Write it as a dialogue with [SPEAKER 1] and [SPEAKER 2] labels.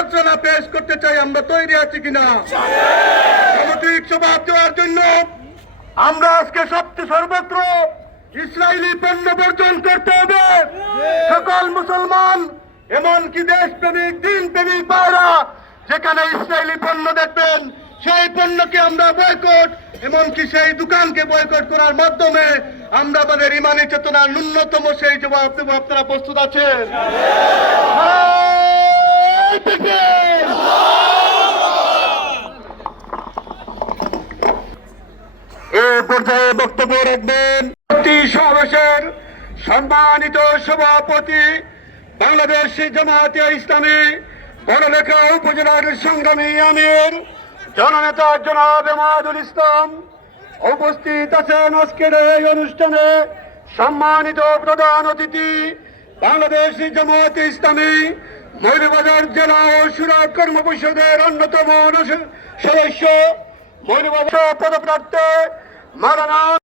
[SPEAKER 1] আলোচনা পেশ করতে চাই, আমরা তৈরি আছি কিনা? সামগ্রিক জবাব দেওয়ার জন্য আমরা আজকে সবচেয়ে সর্বত্র ইসরায়েলি পণ্য বর্জন করতে হবে। সকল মুসলমান, এমনকি দেশপ্রেমিক দিন প্রেমিক পায়রা যেখানে ইসরায়েলি পণ্য দেখবেন, সেই পণ্যকে আমরা বয়কট, এমনকি সেই দোকানকে বয়কট করার মাধ্যমে আমরা আমাদের ইমানি চেতনার ন্যূনতম সেই জবাব দেবো। আপনারা প্রস্তুত আছেন? পর্যায়ে বক্তব্য রাখবেন সমাবেশের সম্মানিত সভাপতি বাংলাদেশ জামাতে ইসলামী বড়লেখা উপজেলার সংগ্রামী আমির, জননেতা জনাব এমাদুল ইসলাম উপস্থিত আছেন আজকের এই অনুষ্ঠানে সম্মানিত প্রধান অতিথি বাংলাদেশ জামাত ইসলামী মৌলবাজার জেলা ও সুরাট কর্ম পরিষদের অন্যতম সদস্য মৌলবাজার পদপ্রার্থী Maranao!